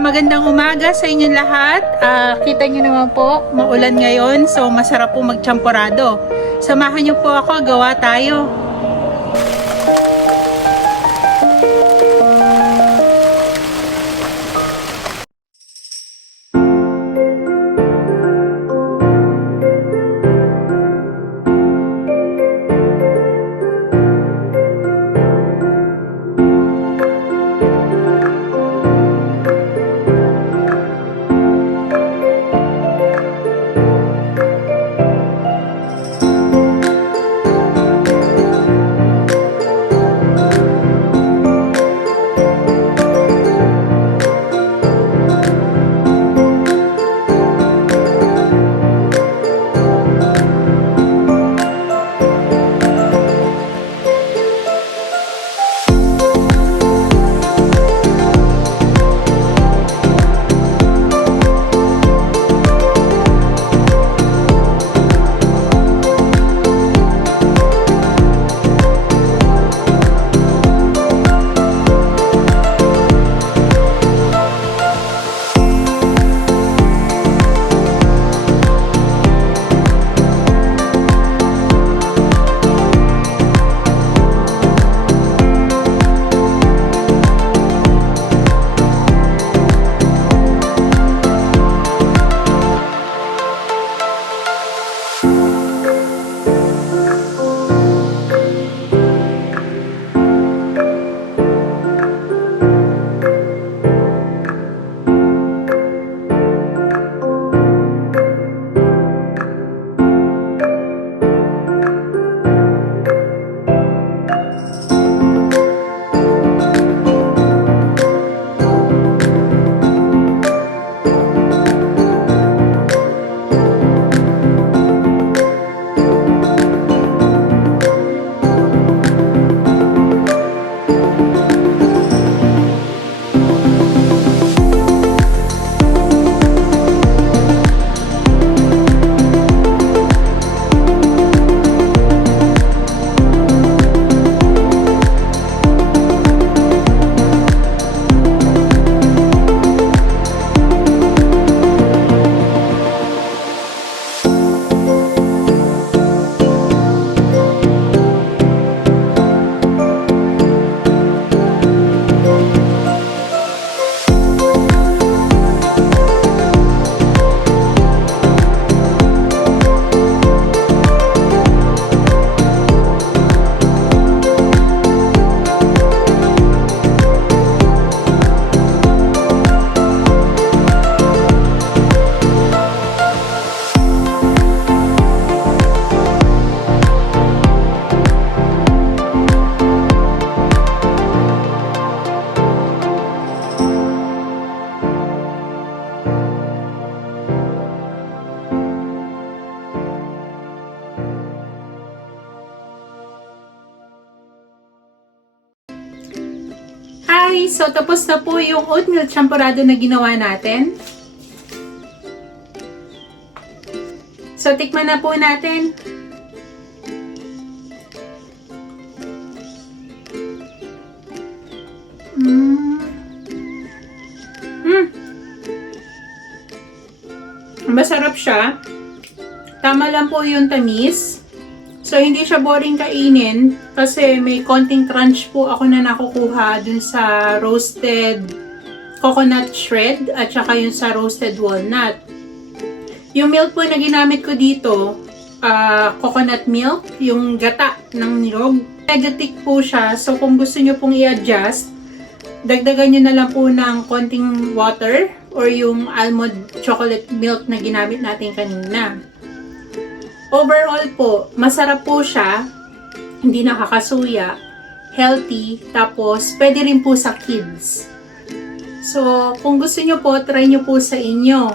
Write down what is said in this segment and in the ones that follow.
Magandang umaga sa inyong lahat. Kita nyo naman po, maulan ngayon, so masarap po mag-champorado. Samahan nyo po ako, gawa tayo. So, tapos na po yung oatmeal champorado na ginawa natin. So, tikman na po natin. Masarap siya. Tama lang po yung tamis. So, hindi siya boring kainin kasi may konting crunch po ako na nakukuha dun sa roasted coconut shred at saka yung sa roasted walnut. Yung milk po na ginamit ko dito, coconut milk, yung gata ng niyog. Mega thick po siya, so kung gusto nyo pong i-adjust, dagdagan nyo na lang po ng konting water or yung almond chocolate milk na ginamit natin kanina. Overall po, masarap po siya, hindi nakakasuya, healthy, tapos pwede rin po sa kids. So, kung gusto nyo po, try nyo po sa inyo.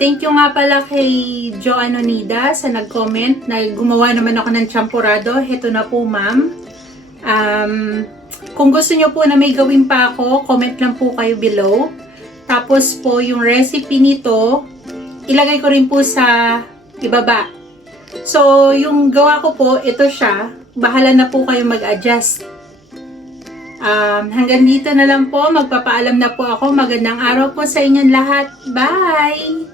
Thank you nga pala kay Joanonida sa nag-comment na gumawa naman ako ng champorado. Heto na po, ma'am. Kung gusto nyo po na may gawin pa ako, comment lang po kayo below. Tapos po, yung recipe nito, ilagay ko rin po sa ibaba. So, yung gawa ko po, ito siya. Bahala na po kayo mag-adjust. Hanggang dito na lang po. Magpapaalam na po ako. Magandang araw po sa inyong lahat. Bye!